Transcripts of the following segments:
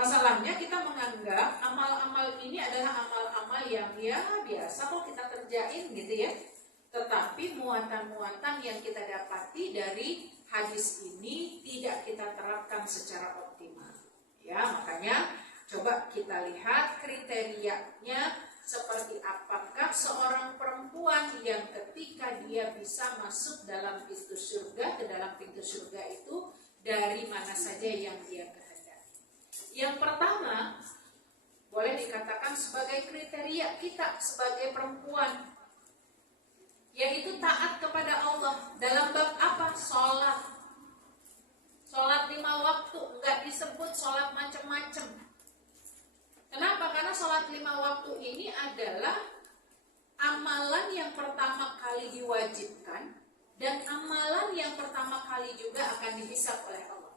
Masalahnya kita menganggap amal-amal ini adalah amal-amal yang ya biasa kok kita kerjain gitu ya. Tetapi muatan-muatan yang kita dapati dari hadis ini tidak kita terapkan secara optimal. Ya, makanya coba kita lihat kriterianya seperti apakah seorang perempuan yang ketika dia bisa masuk dalam pintu surga, ke dalam pintu surga itu dari mana saja yang dia kehendaki. Yang pertama, boleh dikatakan sebagai kriteria kita sebagai perempuan, yaitu taat kepada Allah. Dalam bab apa? Sholat. Sholat 5 waktu, enggak disebut sholat macam-macam. Kenapa? Karena sholat 5 waktu ini adalah amalan yang pertama kali diwajibkan dan amalan yang pertama kali juga akan dihisab oleh Allah.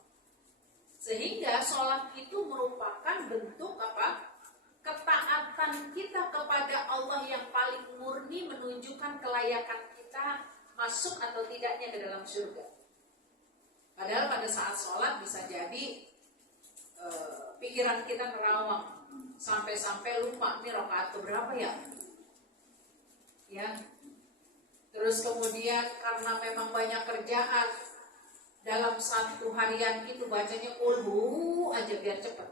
Sehingga sholat itu merupakan bentuk apa? Ketaatan kita kepada Allah yang paling murni, menunjukkan kelayakan kita masuk atau tidaknya ke dalam surga. Padahal pada saat sholat bisa jadi pikiran kita nerawang sampai-sampai lupa nih rakaat berapa ya. Terus kemudian karena memang banyak kerjaan, dalam satu harian itu bacanya ulhu aja biar cepat.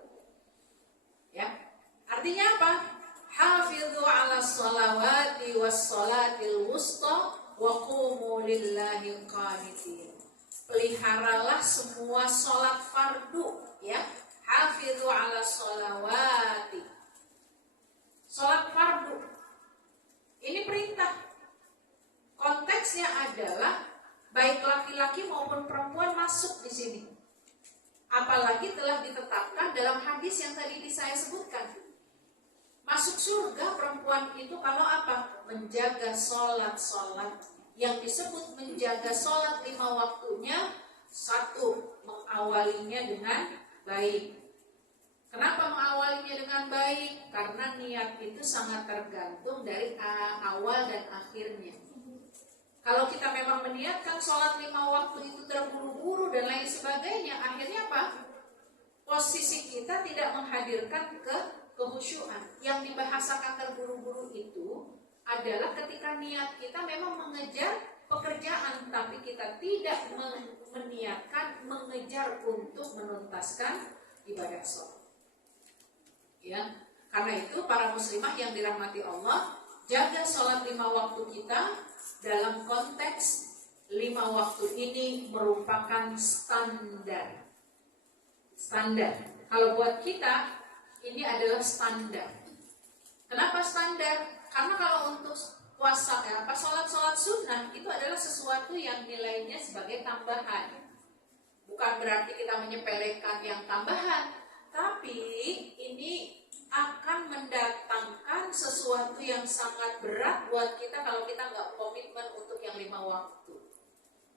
Ya. Artinya apa? Hafidhu 'ala sholawati was sholatil wusta wa qumu lillahi qanitin. Peliharalah semua sholat fardu, ya. Hafidhu 'ala sholawati. Sholat fardu. Ini perintah. Konteksnya adalah baik laki-laki maupun perempuan masuk di sini. Apalagi telah ditetapkan dalam hadis yang tadi saya sebutkan. Masuk surga perempuan itu kalau apa? Menjaga sholat-sholat. Yang disebut menjaga sholat 5 waktunya, 1, mengawalinya dengan baik. Kenapa mengawalinya dengan baik? Karena niat itu sangat tergantung dari awal dan akhirnya. Kalau kita memang meniatkan sholat 5 waktu itu terburu-buru dan lain sebagainya, akhirnya apa? Posisi kita tidak menghadirkan kehusyuan. Yang dibahasakan terburu-buru itu adalah ketika niat kita memang mengejar pekerjaan, tapi kita tidak meniatkan mengejar untuk menuntaskan ibadah sholat. Ya, karena itu para muslimah yang dirahmati Allah, jaga sholat 5 waktu kita. Dalam konteks 5 waktu ini merupakan standar. Kalau buat kita ini adalah standar. Kenapa standar? Karena kalau untuk puasa, sholat sunnah itu adalah sesuatu yang nilainya sebagai tambahan. Bukan berarti kita menyepelekan yang tambahan, tapi ini akan mendatangkan sesuatu yang sangat berat buat kita kalau kita nggak komitmen untuk yang 5 waktu.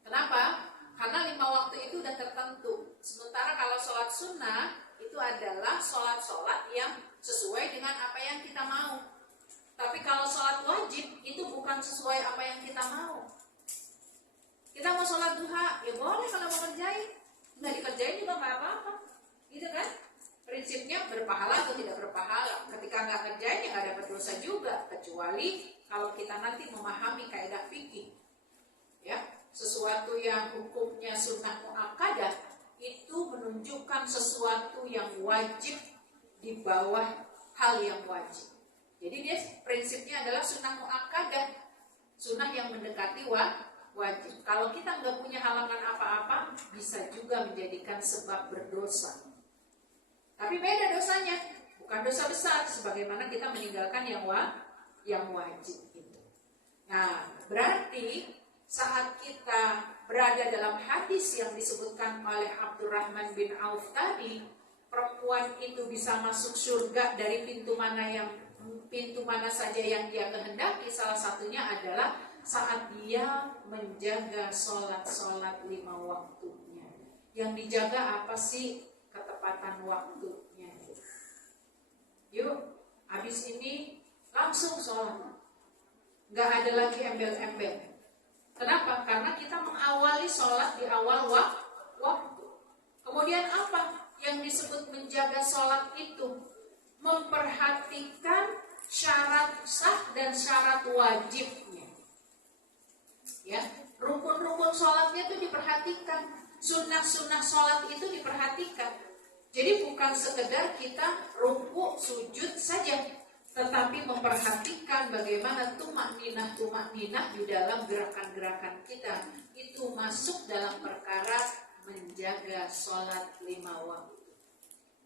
Kenapa? Karena 5 waktu itu udah tertentu. Sementara kalau sholat sunnah itu adalah sholat-sholat yang sesuai dengan apa yang kita mau. Tapi kalau sholat wajib itu bukan sesuai apa yang kita mau. Kita mau sholat duha, ya boleh kalau mau kerjain. Nggak dikerjain juga nggak apa-apa, gitu kan? Prinsipnya berpahala atau tidak berpahala. Ketika nggak kerjain ya nggak dapat dosa juga, kecuali kalau kita nanti memahami kaidah fikih. Ya, sesuatu yang hukumnya sunnah muakkadah itu menunjukkan sesuatu yang wajib di bawah hal yang wajib. Jadi dia prinsipnya adalah sunnah muakkadah, sunnah yang mendekati wajib. Kalau kita nggak punya halangan apa-apa, bisa juga menjadikan sebab berdosa. Tapi beda dosanya, bukan dosa besar sebagaimana kita meninggalkan yang wajib itu. Nah, berarti saat kita berada dalam hadis yang disebutkan oleh Abdurrahman bin Auf tadi, perempuan itu bisa masuk surga dari pintu mana saja yang dia kehendaki. Salah satunya adalah saat dia menjaga sholat 5 waktunya. Yang dijaga apa sih? Ketepatan waktunya. Yuk, habis ini langsung sholat. Gak ada lagi embel-embel. Kenapa? Karena kita mengawali sholat di awal waktu. Kemudian apa yang disebut menjaga sholat itu memperhatikan syarat sah dan syarat wajibnya. Ya, rukun-rukun sholatnya itu diperhatikan, sunnah-sunnah sholat itu diperhatikan. Jadi bukan sekedar kita ruku sujud saja, tetapi memperhatikan bagaimana tumakninah di dalam gerakan-gerakan kita itu masuk dalam perkara menjaga sholat 5 waktu.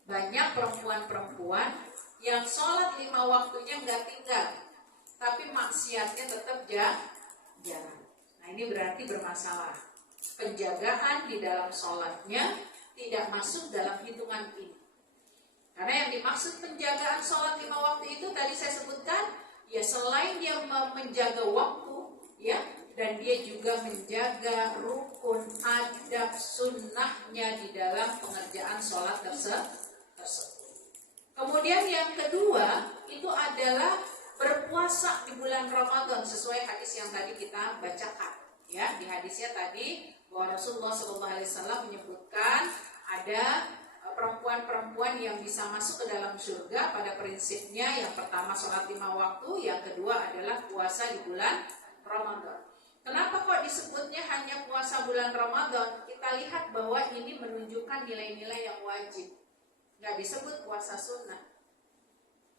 Banyak perempuan-perempuan yang sholat 5 waktunya nggak tinggal, tapi maksiatnya tetap jalan. Nah, ini berarti bermasalah. Penjagaan di dalam sholatnya tidak masuk dalam hitungan ini. Karena yang dimaksud penjagaan sholat 5 waktu itu tadi saya sebutkan, ya selain dia menjaga waktu, ya, dan dia juga menjaga rukun adab sunnahnya di dalam pengerjaan sholat tersebut. Kemudian yang kedua itu adalah berpuasa di bulan Ramadan sesuai hadis yang tadi kita bacakan. Ya, di hadisnya tadi bahwa Rasulullah SAW menyebutkan ada perempuan-perempuan yang bisa masuk ke dalam surga pada prinsipnya yang pertama sholat 5 waktu, yang kedua adalah puasa di bulan Ramadan. Kenapa kok disebutnya hanya puasa bulan Ramadan? Kita lihat bahwa ini menunjukkan nilai-nilai yang wajib. Nggak disebut puasa sunnah.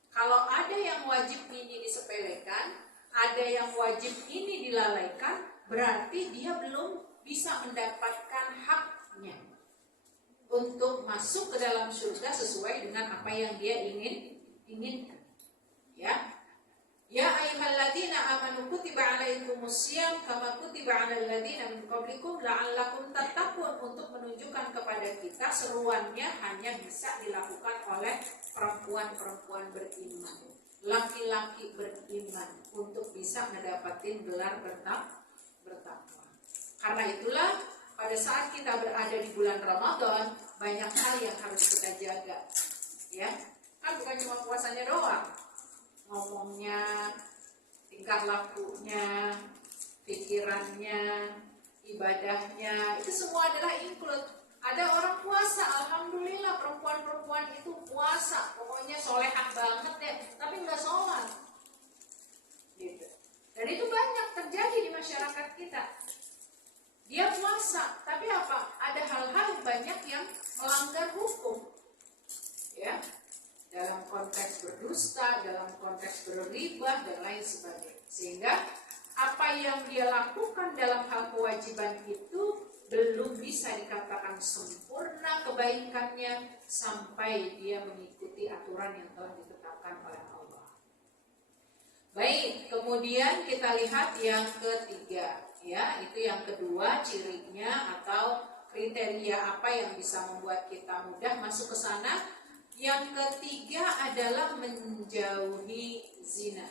Kalau ada yang wajib ini disepelekan, ada yang wajib ini dilalaikan, berarti dia belum bisa mendapatkan haknya untuk masuk ke dalam surga sesuai dengan apa yang dia inginkan. Ya. Ya ayyuhalladzina amanu kutiba alaikumusiyam kama kutiba alal ladzina min qablikum la'allakum tattaqun, untuk menunjukkan kepada kita seruannya hanya bisa dilakukan oleh perempuan-perempuan beriman, laki-laki beriman, untuk bisa mendapatkan gelar bertakwa. Karena itulah pada saat kita berada di bulan Ramadan banyak hal yang harus kita jaga. Ya, kan bukan cuma puasanya doang. Ngomongnya, tingkah lakunya, pikirannya, ibadahnya, itu semua adalah include. Ada orang puasa, alhamdulillah perempuan-perempuan itu puasa, pokoknya solehah banget deh, tapi nggak sholat. Gitu. Dan itu banyak terjadi di masyarakat kita. Dia puasa, tapi apa? Ada hal-hal banyak yang melanggar hukum. Ya. Dalam konteks berdusta, dalam konteks berribah, dan lain sebagainya. Sehingga apa yang dia lakukan dalam hal kewajiban itu belum bisa dikatakan sempurna kebaikannya sampai dia mengikuti aturan yang telah ditetapkan oleh Allah. Baik, kemudian kita lihat yang ketiga, ya, itu yang kedua cirinya atau kriteria apa yang bisa membuat kita mudah masuk ke sana. Yang ketiga adalah menjauhi zina.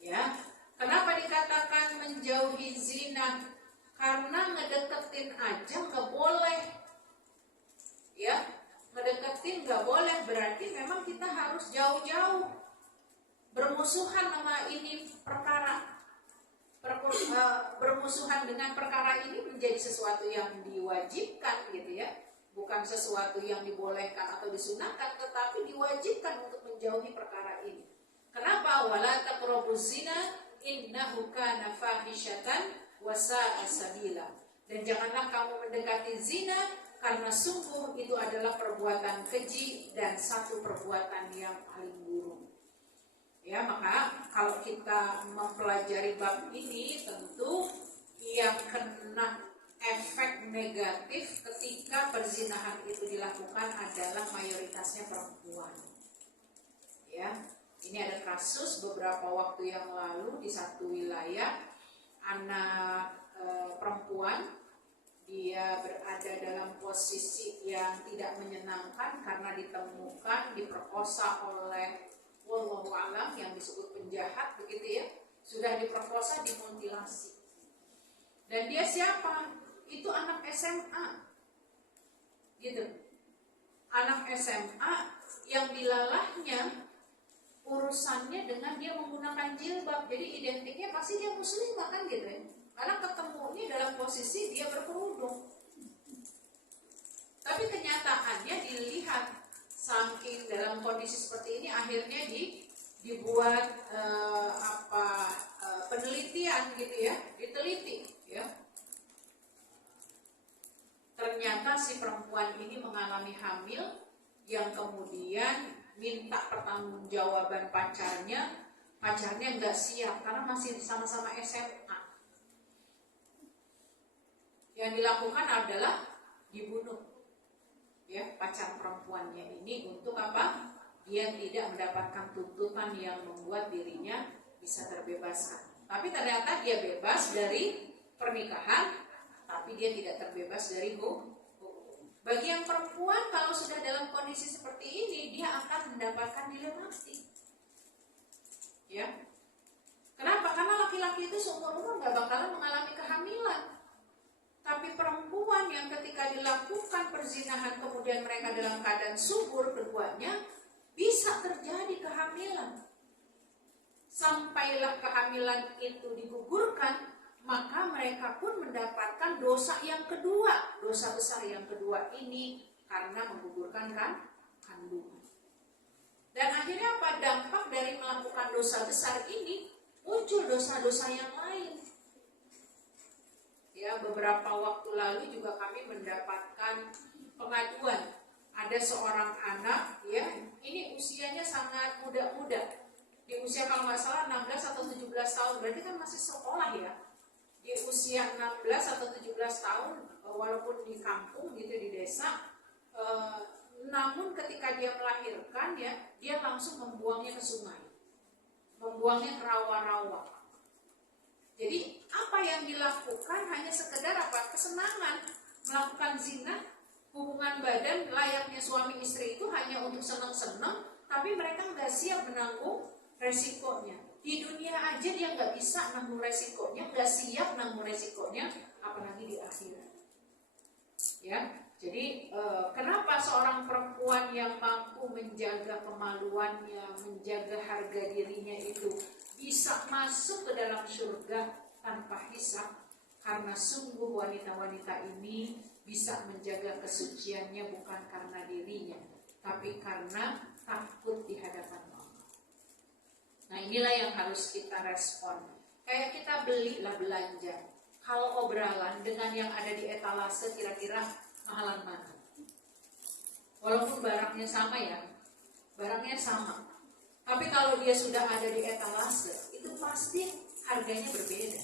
Ya, kenapa dikatakan menjauhi zina? Karena ngedeketin aja nggak boleh. Ya, ngedeketin nggak boleh, berarti memang kita harus jauh-jauh. Bermusuhan sama ini perkara. Bermusuhan dengan perkara ini menjadi sesuatu yang diwajibkan, gitu ya. Bukan sesuatu yang dibolehkan atau disunahkan, tetapi diwajibkan untuk menjauhi perkara ini. Kenapa? Wala taqrabuz zina innahu kana fahisyatan wa sa'a sabila. Dan janganlah kamu mendekati zina, karena sungguh itu adalah perbuatan keji dan satu perbuatan yang paling buruk. Ya, maka kalau kita mempelajari bab ini, tentu yang kena efek negatif ketika perzinahan itu dilakukan adalah mayoritasnya perempuan. Ya, ini ada kasus beberapa waktu yang lalu di satu wilayah, anak perempuan dia berada dalam posisi yang tidak menyenangkan karena ditemukan diperkosa oleh wallahu alam yang disebut penjahat, begitu ya, sudah diperkosa, dimutilasi. Dan dia siapa? Itu anak SMA, gitu. Anak SMA yang dilalahnya urusannya dengan dia menggunakan jilbab, jadi identiknya pasti dia muslimah kan, gitu ya. Karena ketemunya dalam posisi dia berkerudung. Tapi kenyataannya dilihat saking dalam kondisi seperti ini akhirnya dibuat penelitian gitu ya, diteliti ya. Ternyata si perempuan ini mengalami hamil yang kemudian minta pertanggungjawaban pacarnya nggak siap karena masih sama-sama SMA. Yang dilakukan adalah dibunuh ya pacar perempuannya ini. Untuk apa? Dia tidak mendapatkan tuntutan yang membuat dirinya bisa terbebaskan. Tapi ternyata dia bebas dari pernikahan, tapi dia tidak terbebas dari hukum. Bagi yang perempuan kalau sudah dalam kondisi seperti ini, dia akan mendapatkan dilema mati. Ya. Kenapa? Karena laki-laki itu seumur-umur nggak bakalan mengalami kehamilan. Tapi perempuan yang ketika dilakukan perzinahan kemudian mereka dalam keadaan subur keduanya, bisa terjadi kehamilan. Sampailah kehamilan itu digugurkan, maka mereka pun mendapatkan dosa yang kedua. Dosa besar yang kedua ini karena menggugurkan kandungan. Dan akhirnya apa? Dampak dari melakukan dosa besar ini muncul dosa-dosa yang lain. Ya, beberapa waktu lalu juga kami mendapatkan pengaduan. Ada seorang anak, ya, ini usianya sangat muda-muda. Di usia kalau nggak salah 16 atau 17 tahun, berarti kan masih sekolah ya. Di usia 16 atau 17 tahun, walaupun di kampung gitu, di desa, namun ketika dia melahirkan ya, dia langsung membuangnya ke sungai, membuangnya ke rawa-rawa. Jadi apa yang dilakukan hanya sekedar apa? Kesenangan, melakukan zina, hubungan badan layaknya suami istri itu hanya untuk senang-senang, tapi mereka nggak siap menanggung resikonya. Di dunia aja dia nggak bisa nanggung resikonya, nggak siap nanggung resikonya, apalagi di akhirat. Ya, jadi kenapa seorang perempuan yang mampu menjaga kemaluannya, menjaga harga dirinya itu bisa masuk ke dalam surga tanpa hisab? Karena sungguh wanita-wanita ini bisa menjaga kesuciannya bukan karena dirinya, tapi karena takut di hadapan Allah. Nah, inilah yang harus kita respon. Kayak kita belilah belanja. Kalau obralan dengan yang ada di etalase kira-kira mahalan mana? Walaupun barangnya sama ya, barangnya sama. Tapi kalau dia sudah ada di etalase, itu pasti harganya berbeda.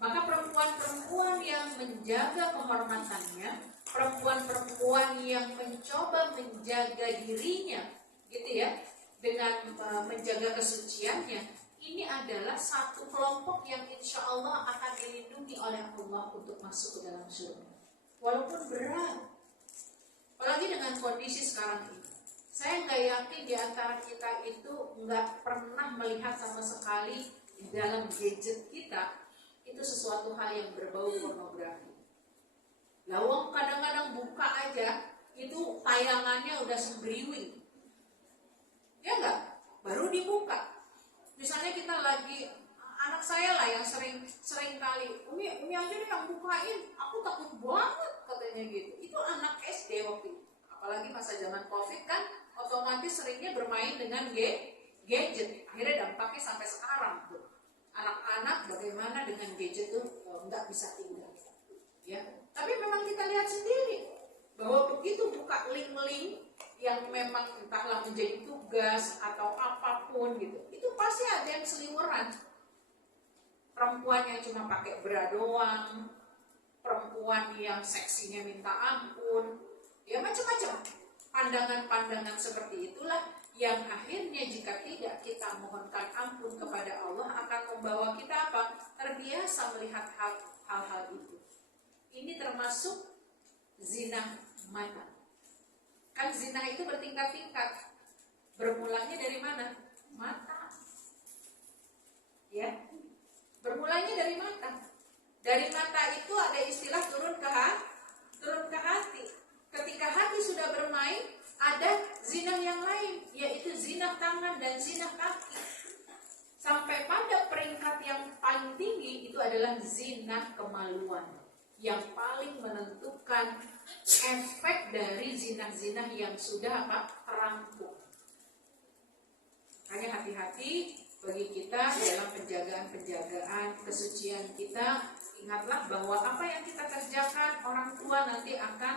Maka perempuan-perempuan yang menjaga kehormatannya, perempuan-perempuan yang mencoba menjaga dirinya, gitu ya, dengan menjaga kesuciannya, ini adalah satu kelompok yang insya Allah akan dilindungi oleh Allah untuk masuk ke dalam surga. Walaupun berat, apalagi dengan kondisi sekarang ini. Saya nggak yakin di antara kita itu nggak pernah melihat sama sekali di dalam gadget kita itu sesuatu hal yang berbau pornografi. Lawang kadang-kadang buka aja itu tayangannya udah sembriwing, ya nggak? Baru dibuka. Misalnya kita lagi, anak saya lah yang sering kali, Umi aja deh yang bukain, aku takut banget katanya gitu. Itu anak SD waktu itu, apalagi masa zaman COVID kan, otomatis seringnya bermain dengan gadget. Akhirnya dampaknya sampai sekarang tuh. Anak-anak bagaimana dengan gadget tuh nggak bisa tinggal. Ya, tapi memang kita lihat sendiri bahwa begitu buka link-link yang memang entahlah menjadi tugas atau apapun gitu, itu pasti ada yang seliweran. Perempuan yang cuma pakai bra doang, perempuan yang seksinya minta ampun, ya macam-macam. Pandangan-pandangan seperti itulah yang akhirnya jika tidak kita mohonkan ampun kepada Allah akan membawa kita apa? Terbiasa melihat hal-hal itu. Ini termasuk zina mata. Kan zina itu bertingkat-tingkat. Bermulanya dari mana? Mata. Ya. Bermulanya dari mata. Dari mata itu ada istilah turun ke hati. Ketika hati sudah bermain, ada zina yang lain, yaitu zina tangan dan zina kaki. Sampai pada peringkat yang paling tinggi itu adalah zina kemaluan, yang paling menentukan efek dari zina-zina yang sudah terampung. Hanya hati-hati bagi kita dalam penjagaan kesucian kita. Ingatlah bahwa apa yang kita kerjakan orang tua nanti akan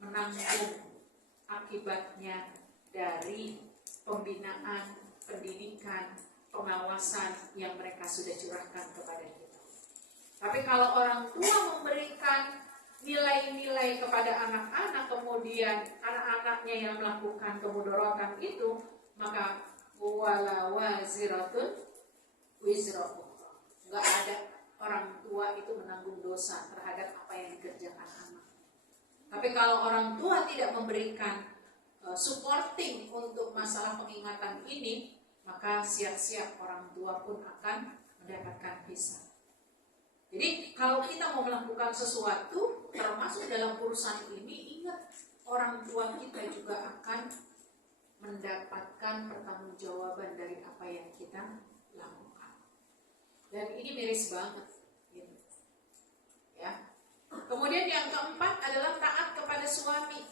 menanggung akibatnya dari pembinaan, pendidikan, pengawasan yang mereka sudah curahkan kepada kita. Tapi kalau orang tua memberikan nilai-nilai kepada anak-anak, kemudian anak-anaknya yang melakukan kemudorotan itu, maka wala waziratun wizra ukhra. Enggak ada orang tua itu menanggung dosa terhadap apa yang dikerjakan anak. Tapi kalau orang tua tidak memberikan supporting untuk masalah pengingatan ini, maka siap-siap orang tua pun akan mendapatkan hisab. Jadi kalau kita mau melakukan sesuatu, termasuk dalam urusan ini, ingat orang tua kita juga akan mendapatkan pertanggungjawaban dari apa yang kita lakukan. Dan ini miris banget, gitu. Ya. Kemudian yang keempat adalah taat kepada suami.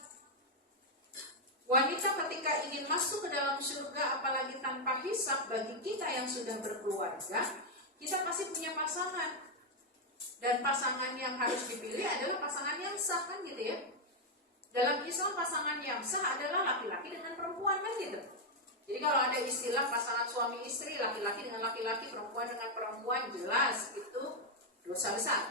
Wanita ketika ingin masuk ke dalam surga, apalagi tanpa hisab, bagi kita yang sudah berkeluarga, kita pasti punya pasangan. Dan pasangan yang harus dipilih adalah pasangan yang sah, kan gitu ya. Dalam Islam pasangan yang sah adalah laki-laki dengan perempuan, kan gitu. Jadi kalau ada istilah pasangan suami istri, laki-laki dengan laki-laki, perempuan dengan perempuan, jelas itu dosa besar.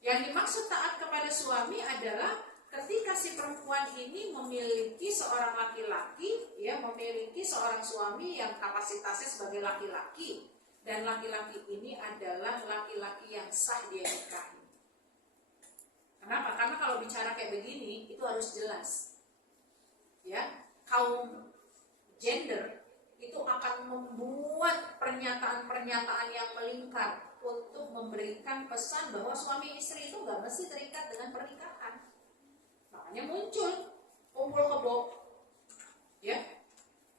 Yang dimaksud taat kepada suami adalah ketika si perempuan ini memiliki seorang laki-laki, ya, memiliki seorang suami yang kapasitasnya sebagai laki-laki, dan laki-laki ini adalah laki-laki yang sah dia nikahi. Kenapa? Karena kalau bicara kayak begini itu harus jelas. Ya, kaum gender itu akan membuat pernyataan-pernyataan yang melingkar untuk memberikan pesan bahwa suami istri itu nggak mesti terikat dengan pernikahan. Makanya muncul kumpul kebo, ya,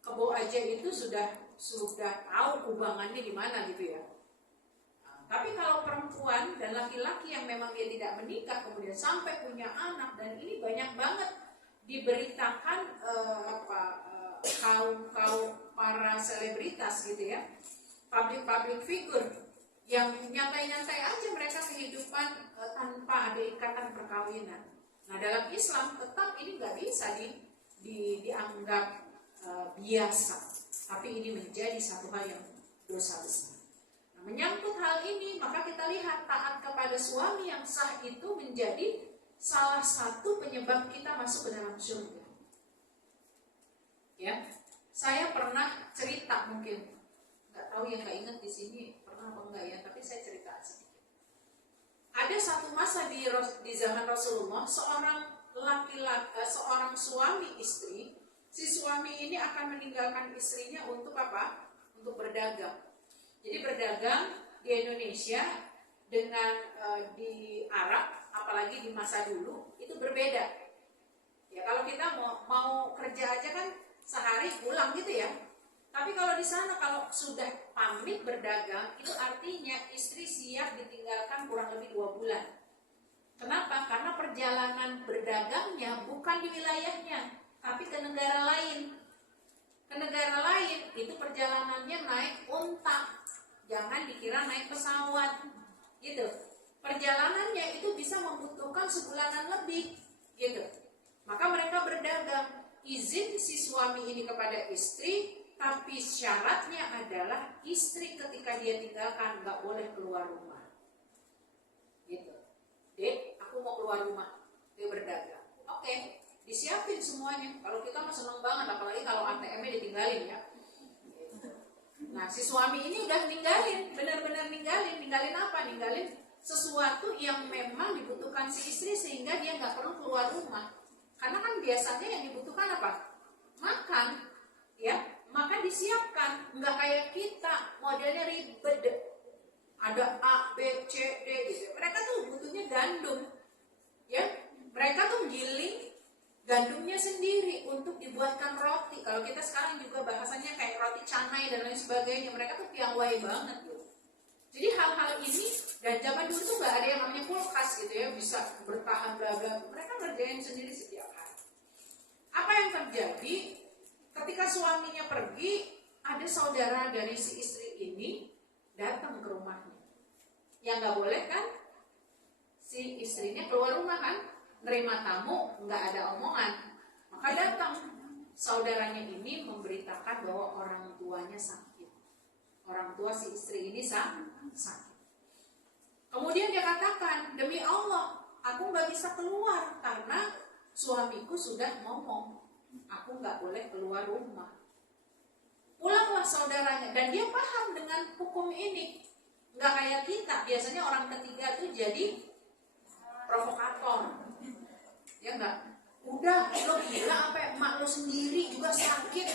kebo aja itu sudah tahu kubangannya di mana gitu ya. Nah, tapi kalau perempuan dan laki-laki yang memang dia tidak menikah kemudian sampai punya anak, dan ini banyak banget diberitakan kaum para selebritas gitu ya, public figure yang nyantai-nyantai aja mereka kehidupan tanpa ada ikatan perkawinan. Nah, dalam Islam tetap ini nggak bisa dianggap biasa, tapi ini menjadi satu hal yang dosa besar. Nah, menyangkut hal ini, maka kita lihat taat kepada suami yang sah itu menjadi salah satu penyebab kita masuk ke dalam surga. Ya, saya pernah cerita, mungkin nggak tahu yang nggak ingat di sini pernah apa enggak ya, tapi saya cerita sedikit. Ada satu masa di zaman Rasulullah, seorang suami istri, si suami ini akan meninggalkan istrinya untuk apa? Untuk berdagang. Jadi berdagang di Indonesia dengan di Arab, apalagi di masa dulu itu berbeda. Ya, kalau kita mau kerja aja kan sehari pulang gitu ya. Tapi kalau di sana kalau sudah pamit berdagang, itu artinya istri siap ditinggalkan kurang lebih 2 bulan. Kenapa? Karena perjalanan berdagangnya bukan di wilayahnya, tapi ke negara lain. Ke negara lain itu perjalanannya naik unta, jangan dikira naik pesawat, gitu. Perjalanannya itu bisa membutuhkan sebulanan lebih, gitu. Maka mereka berdagang, izin si suami ini kepada istri, tapi syaratnya adalah istri ketika dia tinggalkan nggak boleh keluar rumah, gitu. Dek, aku mau keluar rumah, dia berdagang. Oke, disiapin semuanya. Kalau kita mah seneng banget, apalagi kalau ATM-nya ditinggalin ya. Nah, si suami ini udah ninggalin, benar-benar ninggalin apa? Ninggalin sesuatu yang memang dibutuhkan si istri sehingga dia nggak perlu keluar rumah. Karena kan biasanya yang dibutuhkan apa? Makan, ya. Maka disiapkan, nggak kayak kita modelnya ribet, ada A, B, C, D gitu. Mereka tuh butuhnya gandum, ya. Mereka tuh giling gandumnya sendiri untuk dibuatkan roti. Kalau kita sekarang juga bahasanya kayak roti canai dan lain sebagainya. Mereka tuh piawai banget tuh. Jadi hal-hal ini, dan zaman dulu tuh gak ada yang namanya kulkas gitu ya, bisa bertahan bla bla. Mereka ngerjain sendiri setiap hari. Apa yang terjadi ketika suaminya pergi, ada saudara dari si istri ini datang ke rumahnya. Yang gak boleh kan, si istrinya keluar rumah kan, nerima tamu, nggak ada omongan. Maka datang saudaranya ini memberitakan bahwa orang tuanya sakit. Orang tua si istri ini sakit. Kemudian dia katakan, demi Allah, aku nggak bisa keluar karena suamiku sudah ngomong, aku nggak boleh keluar rumah. Pulanglah saudaranya, dan dia paham dengan hukum ini. Nggak kayak kita, biasanya orang ketiga tuh jadi provokator. Ya enggak? Udah, lo gila sampai emak lo sendiri juga sakit,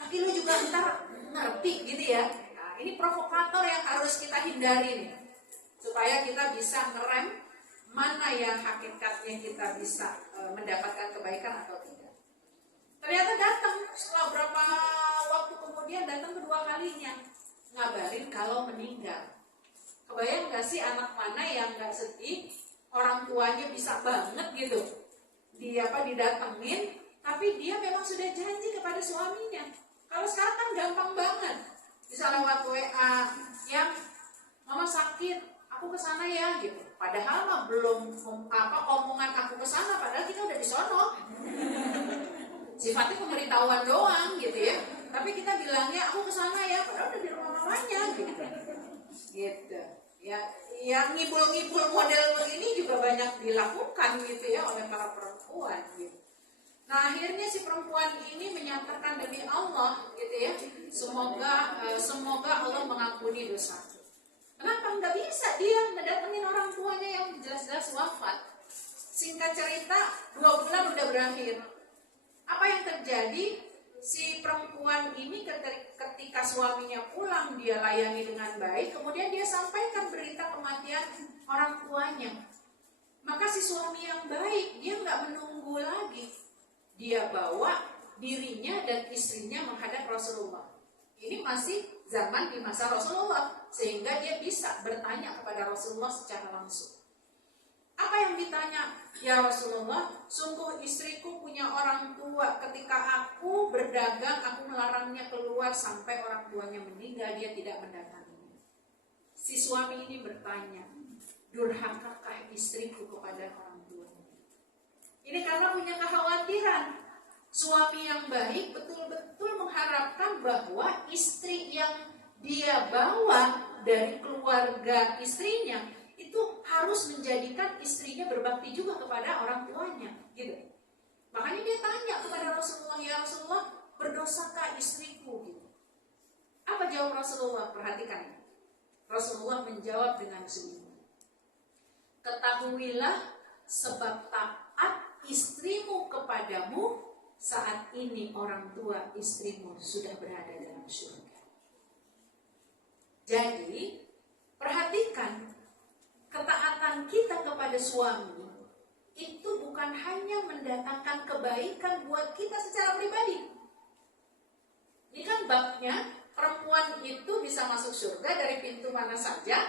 laki lo juga ntar ngerti gitu ya. Nah, ini provokator yang harus kita hindari nih, supaya kita bisa ngerem mana yang hakikatnya kita bisa mendapatkan kebaikan atau tidak. Ternyata datang setelah berapa waktu kemudian, datang kedua kalinya, ngabarin kalau meninggal. Kebayang gak sih anak mana yang gak sedih, orang tuanya bisa banget gitu, didatengin, tapi dia memang sudah janji kepada suaminya. Kalau sekarang kan gampang banget, bisa lewat WA, yang mama sakit, aku kesana ya gitu. Padahal mah belum omongan aku kesana, padahal kita udah di sono. Sifatnya pemberitahuan doang gitu ya. Tapi kita bilangnya aku kesana ya, padahal udah di rumah mamanya gitu. Gitu. Ya, yang ngibul-ngibul model ini juga banyak dilakukan gitu ya oleh para perempuan gitu. Nah, akhirnya si perempuan ini menyatakan demi Allah gitu ya, semoga Allah mengampuni dosa. Kenapa nggak bisa dia mendatengin orang tuanya yang jelas-jelas wafat? Singkat cerita, 2 bulan udah berakhir. Apa yang terjadi? Si perempuan ini ketika suaminya pulang, dia layani dengan baik, kemudian dia sampaikan berita kematian orang tuanya. Maka si suami yang baik, dia nggak menunggu lagi, dia bawa dirinya dan istrinya menghadap Rasulullah. Ini masih zaman di masa Rasulullah, sehingga dia bisa bertanya kepada Rasulullah secara langsung. Apa yang ditanya? Ya Rasulullah, sungguh istriku punya orang tua. Ketika aku berdagang, aku melarangnya keluar sampai orang tuanya meninggal, dia tidak mendatanginya. Si suami ini bertanya, durhakakah istriku kepada orang tuanya? Ini karena punya kekhawatiran. Suami yang baik betul-betul mengharapkan bahwa istri yang dia bawa dari keluarga istrinya itu harus menjadikan istrinya berbakti juga kepada orang tuanya, gitu. Makanya dia tanya kepada Rasulullah, ya Rasulullah, berdosakah istriku? Gitu. Apa jawab Rasulullah? Perhatikan. Rasulullah menjawab dengan senyum. Ketahuilah sebab taat istrimu kepadamu, saat ini orang tua istrimu sudah berada dalam surga. Jadi, perhatikan, ketaatan kita kepada suami itu bukan hanya mendatangkan kebaikan buat kita secara pribadi. Ini kan babnya, perempuan itu bisa masuk surga dari pintu mana saja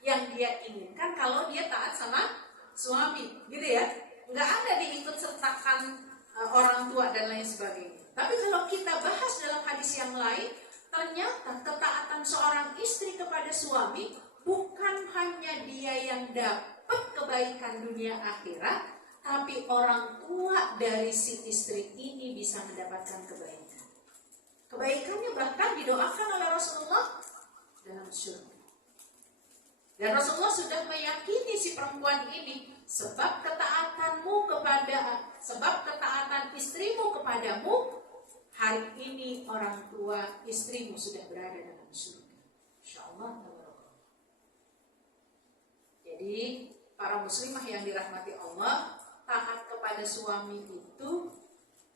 yang dia inginkan kalau dia taat sama suami, gitu ya. Nggak ada diikut sertakan orang tua dan lain sebagainya. Tapi kalau kita bahas dalam hadis yang lain, ternyata ketaatan seorang istri kepada suami bukan hanya dia yang dapat kebaikan dunia akhirat, tapi orang tua dari si istri ini bisa mendapatkan kebaikan. Kebaikannya bahkan didoakan oleh Rasulullah dalam surga. Dan Rasulullah sudah meyakini si perempuan ini, sebab ketaatan istrimu kepadamu, hari ini orang tua istrimu sudah berada dalam surga. Insyaallah. Jadi para muslimah yang dirahmati Allah, taat kepada suami itu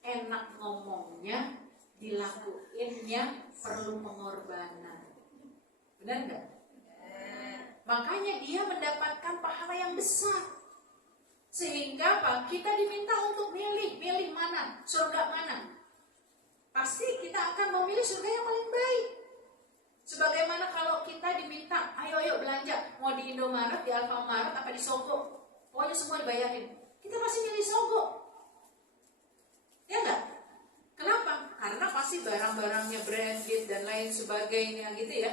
enak ngomongnya, dilakuinnya perlu pengorbanan. Benar nggak? Makanya dia mendapatkan pahala yang besar. Sehingga kita diminta untuk milih mana, surga mana. Pasti kita akan memilih surga yang paling baik. Sebagaimana kalau kita diminta, ayo belanja, mau di Indomaret, di Alfamaret, apa di Sogo, pokoknya semua dibayarin. Kita pasti milih Sogo, ya enggak? Kenapa? Karena pasti barang-barangnya branded dan lain sebagainya gitu ya.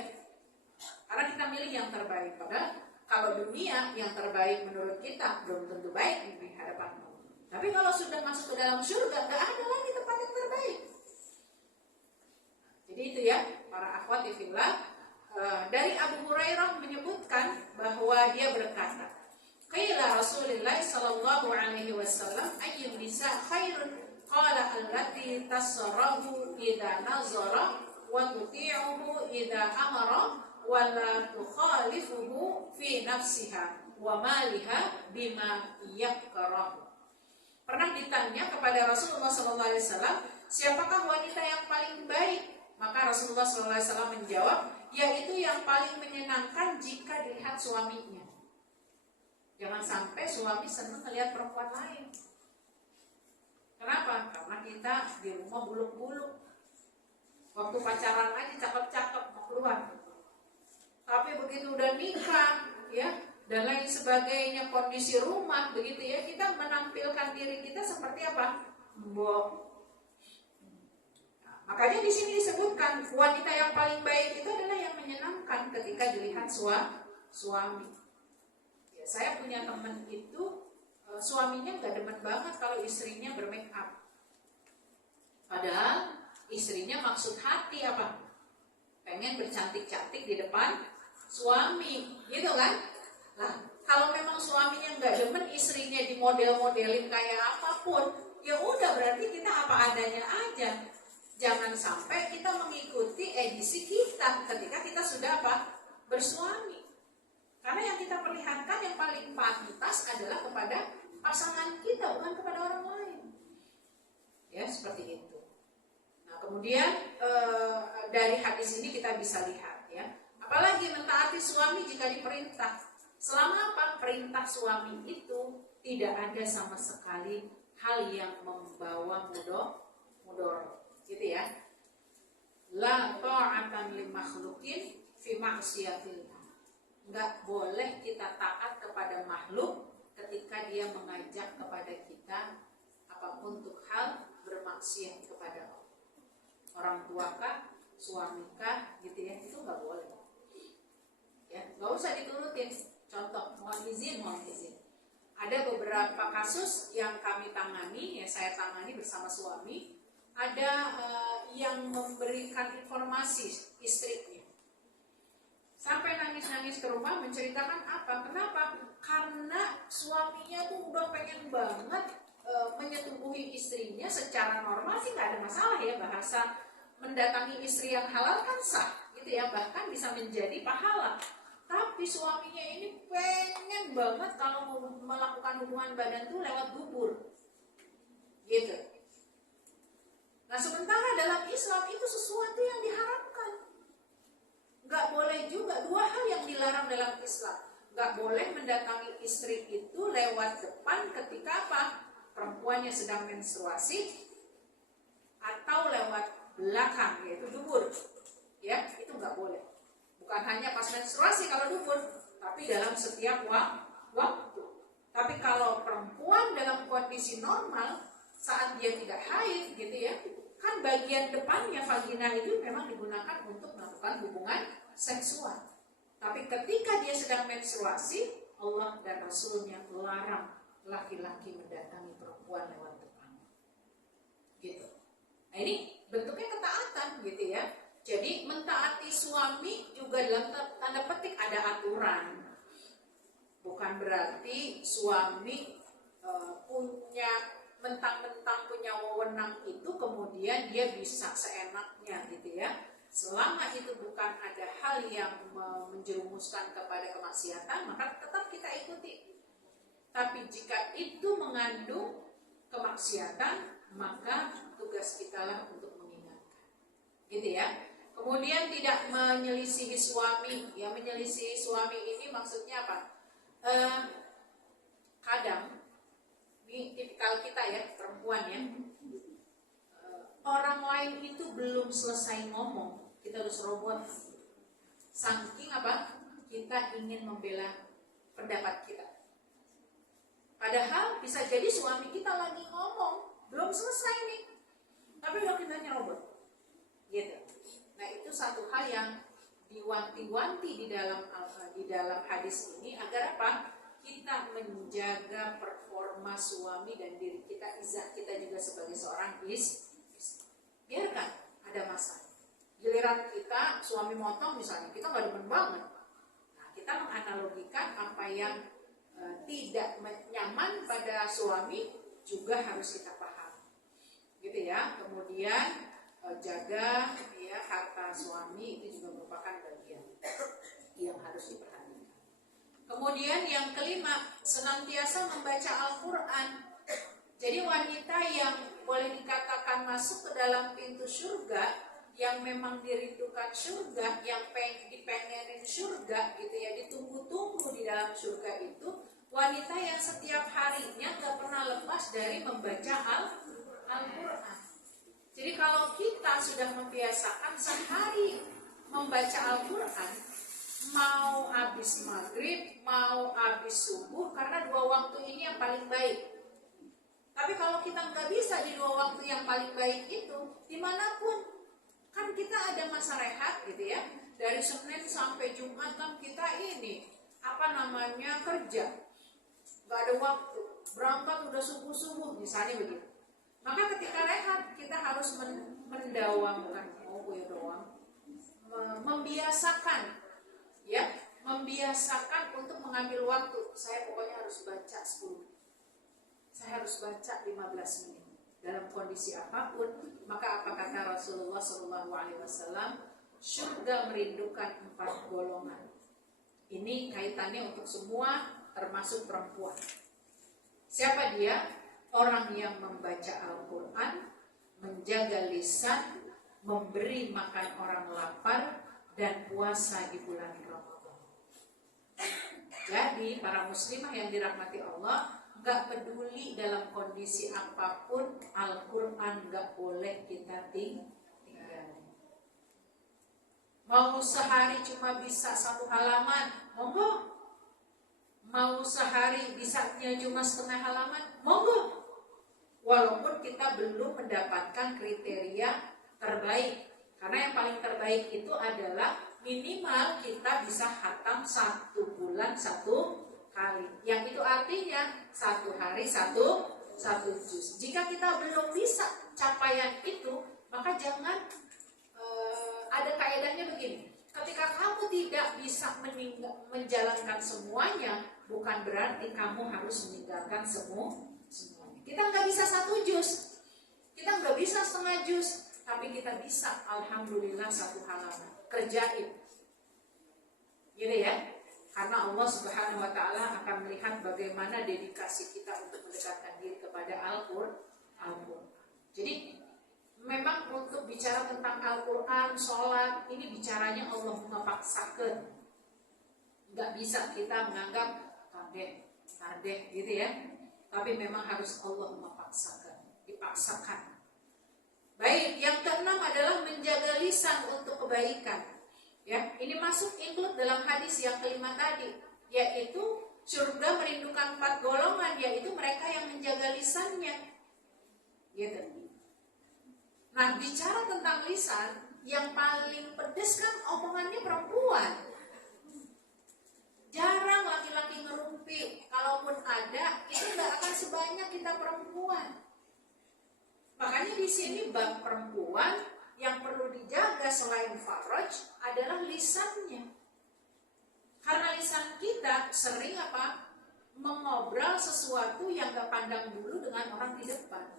Karena kita milih yang terbaik. Padahal kalau dunia yang terbaik menurut kita belum tentu baik di hadapan Allah. Tapi kalau sudah masuk ke dalam surga, nggak ada lagi tempat yang terbaik. Jadi itu ya, para akhwati fillah. Dari Abu Hurairah menyebutkan bahwa dia berkata, qila Rasulullah sallallahu alaihi wasallam ayyun nisa khairun, qala allati tasrahu idza nazara wa tuti'uhu idza amara wa la tukhalifuhu fi nafsiha wa maliha bima yakrahu. Pernah ditanya kepada Rasulullah sallallahu alaihi wasallam, siapakah wanita yang paling baik? Maka Rasulullah SAW menjawab, yaitu yang paling menyenangkan jika dilihat suaminya. Jangan sampai suami senang melihat perempuan lain. Kenapa? Karena kita di rumah buluk-buluk. Waktu pacaran aja cakep-cakep mau keluar. Tapi begitu udah nikah, ya, dan lain sebagainya, kondisi rumah begitu ya, kita menampilkan diri kita seperti apa? Mbok. Makanya di sini disebutkan wanita yang paling baik itu adalah yang menyenangkan ketika dilihat suami. Ya, saya punya teman itu suaminya nggak demen banget kalau istrinya bermake up. Padahal istrinya maksud hati apa? Pengen bercantik-cantik di depan suami, gitu kan? Nah, kalau memang suaminya nggak demen istrinya di model-modelin kayak apapun, ya udah berarti kita apa adanya aja. Jangan sampai kita mengikuti edisi kita ketika kita sudah apa? Bersuami. Karena yang kita perlihatkan yang paling pantas adalah kepada pasangan kita, bukan kepada orang lain. Ya, seperti itu. Nah, kemudian dari hadis ini kita bisa lihat ya. Apalagi mentaati suami jika diperintah. Selama apa? Perintah suami itu tidak ada sama sekali hal yang membawa mudorot. Gitu ya. La ta'atan li makhluqin fi ma'siyatillah. Enggak boleh kita taat kepada makhluk ketika dia mengajak kepada kita apapun untuk hal bermaksiat kepada Allah. Orang tuakah, suamikah, gitu ya, itu enggak boleh. Ya, enggak usah diturutin. Contoh, mohon izin. Ada beberapa kasus yang kami tangani, ya saya tangani bersama suami. Ada yang memberikan informasi istrinya sampai nangis-nangis ke rumah menceritakan apa? Kenapa? Karena suaminya tuh udah pengen banget menyetubuhi istrinya secara normal sih nggak ada masalah ya, bahasa mendatangi istri yang halal kan sah gitu ya, bahkan bisa menjadi pahala. Tapi suaminya ini pengen banget kalau mau melakukan hubungan badan tuh lewat dubur gitu. Nah, sementara dalam Islam itu sesuatu yang diharamkan. Nggak boleh juga, dua hal yang dilarang dalam Islam. Nggak boleh mendatangi istri itu lewat depan ketika apa? Perempuannya sedang menstruasi, atau lewat belakang, yaitu dubur. Ya, itu nggak boleh. Bukan hanya pas menstruasi kalau dubur, tapi dalam setiap waktu. Tapi kalau perempuan dalam kondisi normal, saat dia tidak haid gitu ya, kan bagian depannya vagina itu memang digunakan untuk melakukan hubungan seksual. Tapi ketika dia sedang menstruasi, Allah dan Rasulnya melarang laki-laki mendatangi perempuan lewat depan. Gitu. Nah, ini bentuknya ketaatan gitu ya. Jadi mentaati suami juga dalam tanda petik ada aturan. Bukan berarti suami punya mentang-mentang punya wewenang itu kemudian dia bisa seenaknya gitu ya. Selama itu bukan ada hal yang menjerumuskan kepada kemaksiatan, maka tetap kita ikuti. Tapi jika itu mengandung kemaksiatan, maka tugas kita lah untuk mengingatkan. Gitu ya. Kemudian tidak menyelisihi suami. Ya, menyelisihi suami ini maksudnya apa? Kadang ini tipikal kita ya, perempuan ya, orang lain itu belum selesai ngomong, kita harus robot. Saking apa? Kita ingin membela pendapat kita. Padahal bisa jadi suami kita lagi ngomong, belum selesai nih, tapi udah kita nyerobot. Gitu. Nah, itu satu hal yang diwanti-wanti di dalam hadis ini agar apa? Kita menjaga performa suami dan diri kita, izzah kita juga sebagai seorang istri. Biarkan ada masalah. Giliran kita suami motong misalnya, kita nggak demen banget. Nah, kita menganalogikan apa yang tidak nyaman pada suami juga harus kita paham, gitu ya. Kemudian jaga ya harta suami, itu juga merupakan bagian yang harus diperhatikan. Kemudian yang kelima, senantiasa membaca Al-Quran. Jadi wanita yang boleh dikatakan masuk ke dalam pintu surga, yang memang dirindukan surga, yang dipengenin surga gitu ya, ditunggu-tunggu di dalam surga itu, wanita yang setiap harinya gak pernah lepas dari membaca Al-Quran. Jadi kalau kita sudah membiasakan sehari membaca Al-Quran, mau habis maghrib, mau habis subuh, karena 2 waktu ini yang paling baik. Tapi kalau kita nggak bisa di 2 waktu yang paling baik itu, dimanapun, kan kita ada masa rehat gitu ya. Dari Senin sampai Jumat kan kita ini kerja, nggak ada waktu, berangkat udah subuh misalnya begitu. Maka ketika rehat kita harus membiasakan untuk mengambil waktu. Saya pokoknya harus baca 10, saya harus baca 15 menit dalam kondisi apapun. Maka apa kata Rasulullah SAW? Surga merindukan 4 golongan. Ini kaitannya untuk semua, termasuk perempuan. Siapa dia? Orang yang membaca Al-Quran, menjaga lisan, memberi makan orang lapar, dan puasa di bulan Ramadan. Jadi para muslimah yang dirahmati Allah, gak peduli dalam kondisi apapun, Al-Quran gak boleh kita tinggalin. Mau sehari cuma bisa 1 halaman, monggo. Mau sehari bisanya cuma setengah halaman, monggo. Walaupun kita belum mendapatkan kriteria terbaik. Karena yang paling terbaik itu adalah minimal kita bisa khatam 1 bulan 1 kali. Yang itu artinya 1 hari 1 juz. Jika kita belum bisa capaian itu, maka jangan ada kaidahnya begini. Ketika kamu tidak bisa menjalankan semuanya, bukan berarti kamu harus meninggalkan semuanya. Kita nggak bisa 1 juz, kita nggak bisa setengah juz, tapi kita bisa alhamdulillah 1 halaman. Kerjain, gitu ya. Karena Allah Subhanahu wa Ta'ala akan melihat bagaimana dedikasi kita untuk mendekatkan diri kepada Al-Quran. Jadi memang untuk bicara tentang Al-Quran, sholat, ini bicaranya Allah mempaksakan. Nggak bisa kita menganggap tardeh gitu ya. Tapi memang harus Allah memaksakan, dipaksakan. Baik, yang keenam adalah menjaga lisan untuk kebaikan. Ya, ini masuk include dalam hadis yang kelima tadi, yaitu surga merindukan 4 golongan, yaitu mereka yang menjaga lisannya. Gitu. Nah, bicara tentang lisan, yang paling pedes kan omongannya perempuan. Jarang laki-laki ngerumpi, kalaupun ada, itu nggak akan sebanyak kita perempuan. Makanya di sini bab perempuan yang perlu dijaga selain faraj adalah lisannya. Karena lisan kita sering mengobrol sesuatu yang gak pandang bulu dengan orang di depan.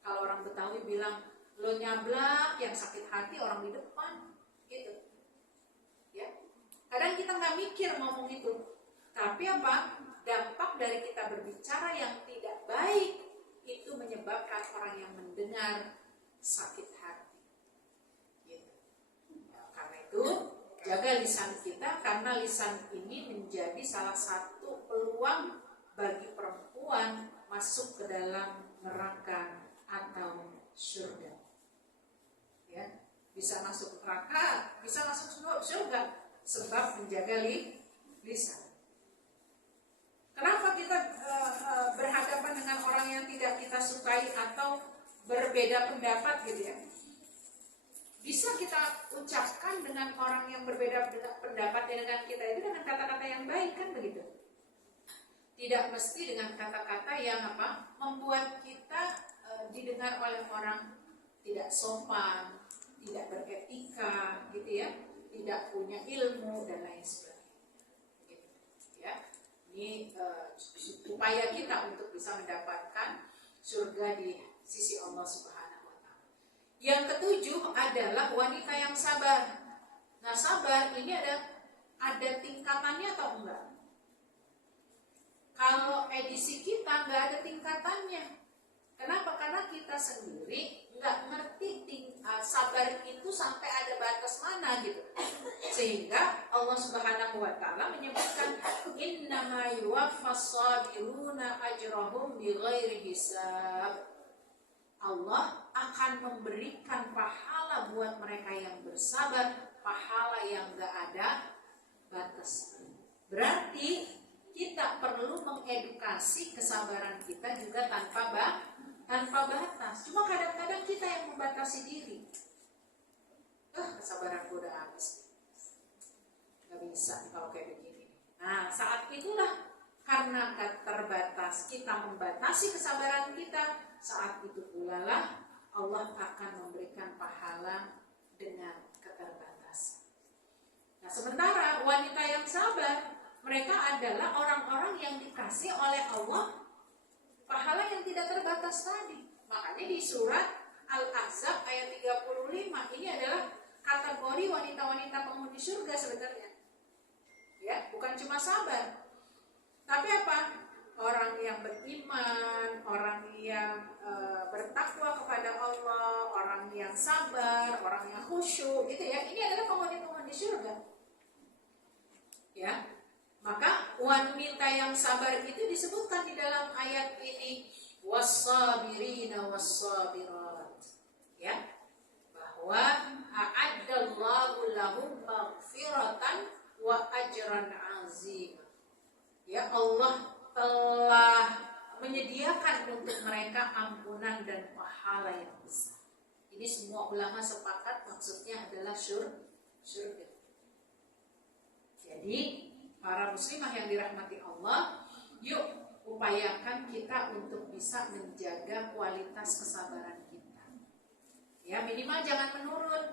Kalau orang Betawi bilang, lo nyablak, yang sakit hati orang di depan, gitu. Ya, kadang kita nggak mikir ngomong itu, tapi dampak dari kita berbicara yang tidak baik itu menyebabkan orang yang mendengar sakit hati. Gitu. Ya, karena itu jaga lisan kita, karena lisan ini menjadi salah satu peluang bagi perempuan masuk ke dalam neraka atau surga. Ya, bisa masuk neraka, bisa masuk surga. sebab menjaga lisan. Kenapa kita berhadapan dengan orang yang tidak kita sukai atau berbeda pendapat gitu ya? Bisa kita ucapkan dengan orang yang berbeda pendapat dengan kita itu dengan kata-kata yang baik, kan begitu? Tidak mesti dengan kata-kata yang membuat kita didengar oleh orang tidak sopan, tidak beretika, gitu ya, tidak punya ilmu dan lain sebagainya. Gitu, ya. Ini upaya kita untuk bisa mendapatkan surga di sisi Allah Subhanahu. Yang ketujuh adalah wanita yang sabar. Nah, sabar ini ada tingkatannya atau enggak? Kalau edisi kita enggak ada tingkatannya. Kenapa? Karena kita sendiri enggak ngerti sabar itu sampai ada batas mana gitu. Sehingga Allah Subhanahu wa taala menyebutkan innama yuwaffas sabiruna ajrahum bighairi hisab. Allah akan memberikan pahala buat mereka yang bersabar, pahala yang gak ada batas. Berarti kita perlu mengedukasi kesabaran kita juga tanpa batas. Cuma kadang-kadang kita yang membatasi diri. Kesabaran gue udah habis, gak bisa kalau kayak begini. Nah, saat itulah karena terbatas kita membatasi kesabaran kita. Saat itu pula lah Allah akan memberikan pahala dengan keterbatasan. Nah, sementara wanita yang sabar, mereka adalah orang-orang yang dikasih oleh Allah pahala yang tidak terbatas tadi. Makanya di surat Al-Ahzab ayat 35 ini adalah kategori wanita-wanita penghuni surga sebenarnya. Ya, bukan cuma sabar. Tapi apa? Orang yang beriman, orang yang bertakwa kepada Allah, orang yang sabar, orang yang khusyuk, gitu ya. Ini adalah penghuni-penghuni surga. Ya, maka wanita yang sabar itu disebutkan di dalam ayat ini, was-sabirina was-sabirat. Ya, bahwa a'addallahu lahum maghfiratan wa ajran azim. Ya, Allah telah menyediakan untuk mereka ampunan dan pahala yang besar. Ini semua ulama sepakat maksudnya adalah surga. Jadi para muslimah yang dirahmati Allah, yuk upayakan kita untuk bisa menjaga kualitas kesabaran kita. Ya, minimal jangan menurun,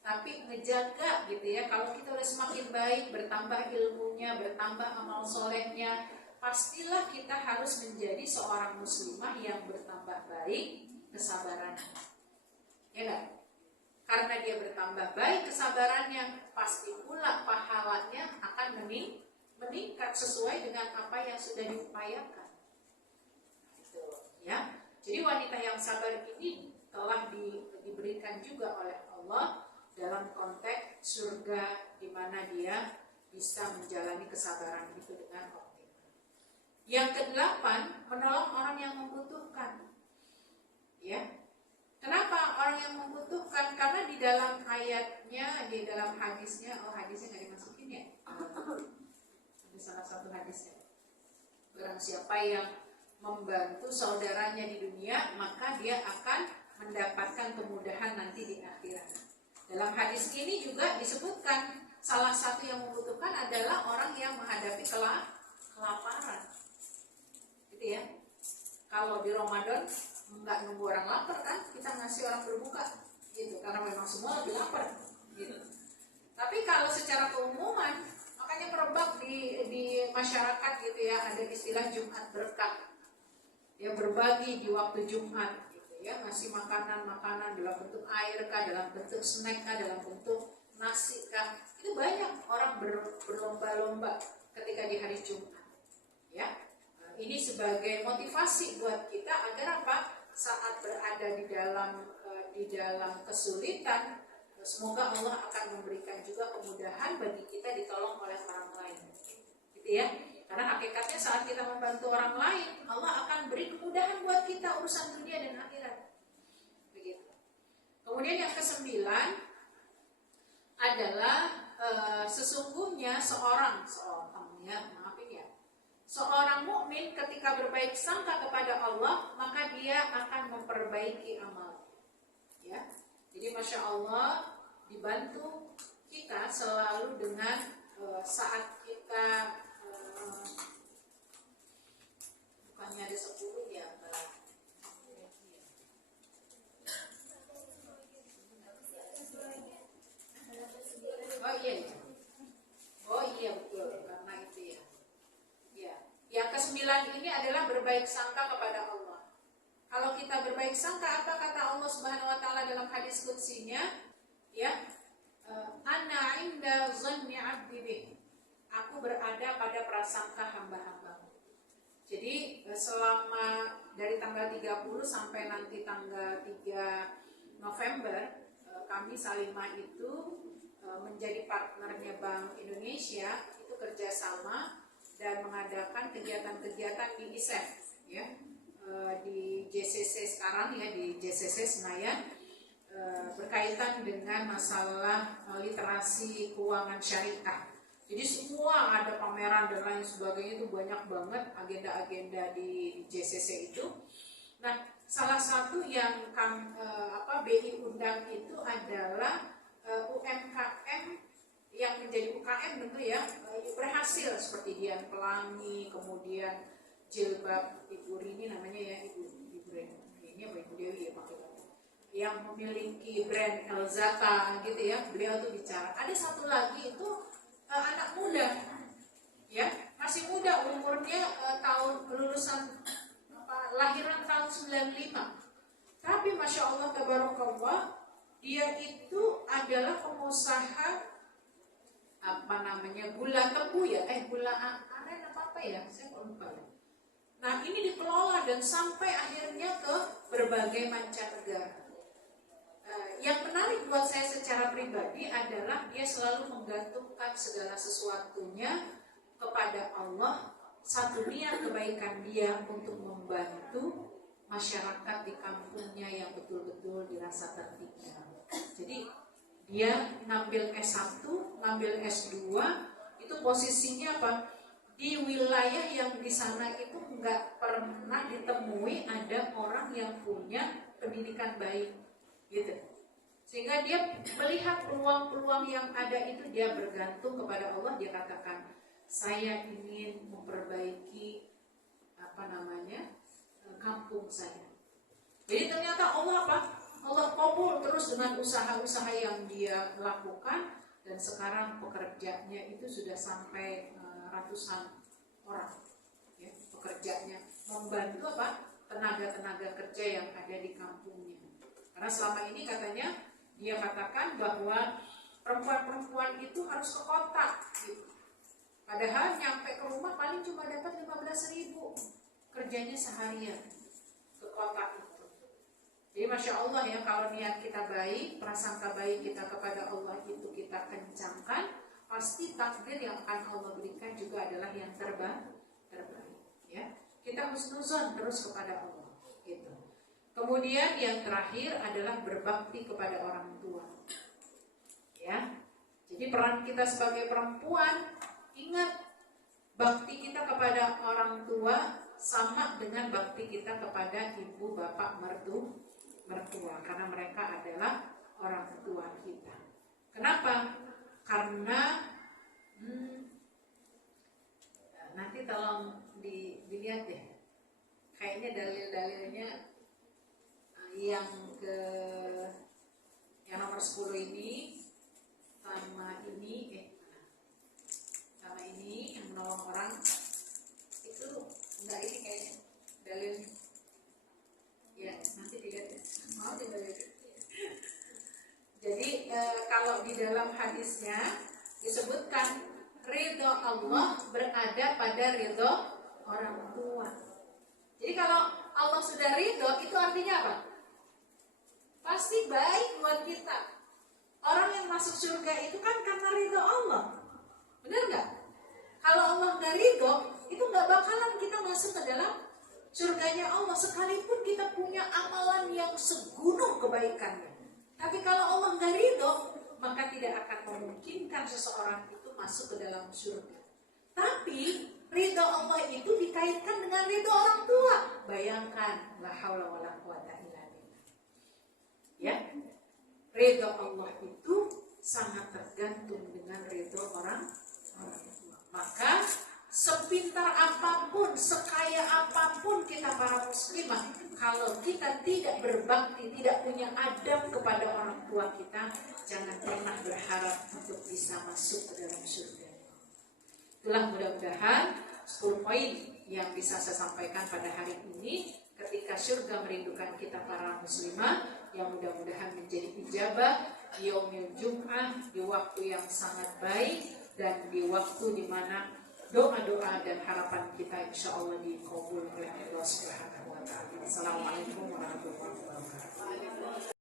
tapi ngejaga gitu ya. Kalau kita udah semakin baik, bertambah ilmunya, bertambah amal solehnya, pastilah kita harus menjadi seorang muslimah yang bertambah baik kesabarannya. Ya kan? Karena dia bertambah baik kesabarannya, pasti pula pahalanya akan meningkat sesuai dengan apa yang sudah diupayakan. Gitu, ya. Jadi wanita yang sabar ini telah diberikan juga oleh Allah dalam konteks surga, di mana dia bisa menjalani kesabaran itu dengan optimal. Yang kedelapan, menolong orang yang membutuhkan. Ya, kenapa orang yang membutuhkan? Karena di dalam ayatnya, di dalam hadisnya, hadisnya nggak dimasukin ya. Ada salah satu hadisnya. Barang siapa yang membantu saudaranya di dunia, maka dia akan mendapatkan kemudahan nanti di akhirat. Dalam hadis ini juga disebutkan salah satu yang membutuhkan adalah orang yang menghadapi kelaparan. Gitu ya. Kalau di Ramadan nggak nunggu orang lapar kan, kita ngasih orang berbuka gitu, karena memang semua lagi lapar gitu. Tapi kalau secara keumuman, makanya merebak di masyarakat gitu ya, ada istilah Jumat berkah. Ya, berbagi di waktu Jumat gitu ya, ngasih makanan dalam bentuk air kah, dalam bentuk snack kah, dalam bentuk nasi kah. Itu banyak orang berlomba-lomba ketika di hari Jumat. Ya. Ini sebagai motivasi buat kita agar apa? Saat berada di dalam kesulitan, semoga Allah akan memberikan juga kemudahan bagi kita ditolong oleh orang lain. Gitu ya. Karena hakikatnya saat kita membantu orang lain, Allah akan beri kemudahan buat kita urusan dunia dan akhirat. Begitu. Kemudian yang ke-9 adalah sesungguhnya seorang ya, maafin ya, seorang mukmin ketika berbaik sangka kepada Allah, maka dia akan memperbaiki amal. Ya, jadi masya Allah dibantu kita selalu dengan saat kita bukannya ada 10 ya, oh iya, oh iya betul, karena itu ya. Ya, yang ke-9 ini adalah berbaik sangka kepada Allah. Kalau kita berbaik sangka, apa kata Allah Subhanahu wa taala dalam hadis qudsinya? Ya, ana inda dhanni 'abdi bih. Aku berada pada prasangka hamba-hambaku. Jadi selama dari tanggal 30 sampai nanti tanggal 3 November, kami Salimah itu menjadi partnernya Bank Indonesia, itu kerjasama dan mengadakan kegiatan-kegiatan di ISEF, ya, di JCC sekarang ya, di JCC Senayan, berkaitan dengan masalah literasi keuangan syariah. Jadi semua ada pameran dan lain sebagainya, itu banyak banget agenda-agenda di JCC itu. Nah, salah satu yang BI undang itu adalah UMKM yang menjadi UKM tentu ya, berhasil seperti Dian Pelangi, kemudian Jilbab Ibu Rini namanya ya, Ibu ini apa Ibu Dewi ya Pak, yang memiliki brand Elzata gitu ya, beliau tuh bicara. Ada satu lagi itu anak muda, ya masih muda umurnya, tahun lulusan lahiran tahun 95, tapi masya Allah tabarakallah, dia itu adalah pengusaha gula tebu ya, gula aren apa ya, saya lupa ya. Nah ini dikelola dan sampai akhirnya ke berbagai mancanegara. Yang menarik buat saya secara pribadi adalah dia selalu menggantungkan segala sesuatunya kepada Allah. Satu niat kebaikan dia untuk membantu masyarakat di kampungnya yang betul-betul dirasa tertinggal. Jadi dia ngambil S1, ngambil S2, itu posisinya apa? Di wilayah yang di sana itu nggak pernah ditemui ada orang yang punya pendidikan baik, gitu. Sehingga dia melihat peluang-peluang yang ada itu, dia bergantung kepada Allah. Dia katakan, saya ingin memperbaiki kampung saya. Jadi ternyata Allah Allah kabul terus dengan usaha-usaha yang dia lakukan, dan sekarang pekerjanya itu sudah sampai ratusan orang. Ya, pekerjanya membantu tenaga-tenaga kerja yang ada di kampungnya. Karena selama ini katanya, dia katakan bahwa perempuan-perempuan itu harus ke kota gitu. Padahal nyampe ke rumah paling cuma dapat 15.000, kerjanya seharian ke kota itu. Jadi masya Allah ya, kalau niat kita baik, prasangka baik kita kepada Allah itu kita kencangkan, pasti takdir yang akan Allah berikan juga adalah yang terbaik. Ya, kita husnuzon terus kepada Allah. Gitu. Kemudian yang terakhir adalah berbakti kepada orang tua. Ya, jadi peran kita sebagai perempuan, ingat, bakti kita kepada orang tua sama dengan bakti kita kepada ibu, bapak, mertua, karena mereka adalah orang tua kita. Kenapa? Karena nanti tolong dilihat deh, kayaknya dalil-dalilnya yang nomor 10 ini sama ini yang menolong orang itu enggak, ini kayaknya dalil ya, nanti dilihat ya, mau dilihat. Jadi kalau di dalam hadisnya disebutkan ridho Allah berada pada ridho orang tua. Jadi kalau Allah sudah ridho, itu artinya apa? Pasti baik buat kita. Orang yang masuk surga itu kan karena ridho Allah, benar nggak? Kalau Allah nggak ridho, itu nggak bakalan kita masuk ke dalam surganya Allah, sekalipun kita punya amalan yang segunung kebaikannya. Tapi kalau Allah nggak ridho, maka tidak akan memungkinkan seseorang itu masuk ke dalam surga. Tapi ridho Allah itu dikaitkan dengan ridho orang tua. Bayangkan, la haula wala quwata illa billah. Ya, ridho Allah itu sangat tergantung dengan ridho orang tua. Maka sepintar apapun, sekaya apapun kita para muslimah, kalau kita tidak berbakti, tidak punya adab kepada orang tua kita, jangan pernah berharap untuk bisa masuk ke dalam surga. Itulah mudah-mudahan 10 poin yang bisa saya sampaikan pada hari ini. Ketika surga merindukan kita para muslimah, yang mudah-mudahan menjadi ijabah di yaumil Jum'ah, di waktu yang sangat baik, dan di waktu di mana doa-doa dan harapan kita insya Allah dikabul oleh Allah Subhanahu wa Ta'ala. Assalamualaikum warahmatullahi wabarakatuh.